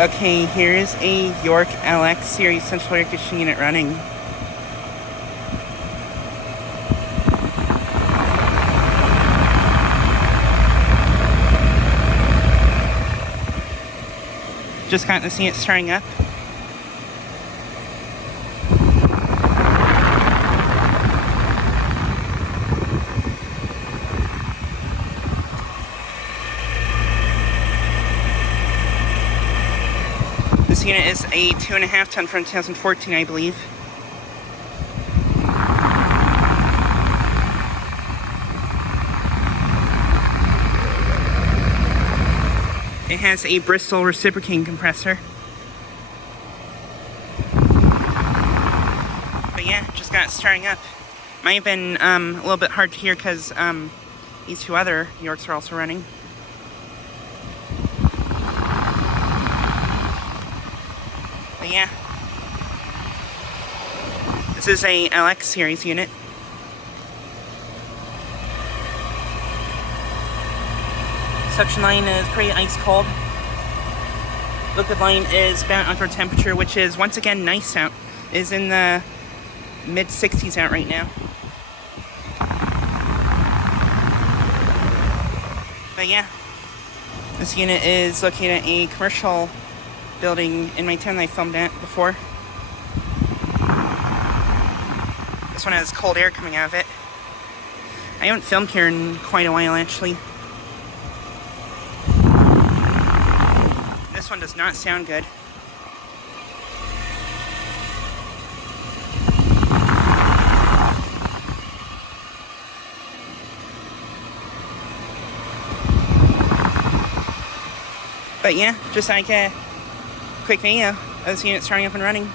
Okay, here's a York LX series central air conditioning unit running. Just got to see it starting up. This unit is a 2.5 ton from 2014, I believe. It has a Bristol reciprocating compressor. But yeah, just got starting up. Might have been a little bit hard to hear because these two other Yorks are also running. But yeah, this is a LX series unit. Suction line is pretty ice cold. Liquid line is about outdoor temperature, which is once again nice out. It is in the mid 60s out right now. But yeah, this unit is located at a commercial building in my town that I filmed at before. This one has cold air coming out of it. I haven't filmed here in quite a while, actually. This one does not sound good. But yeah, just like a quick video of this unit starting up and running.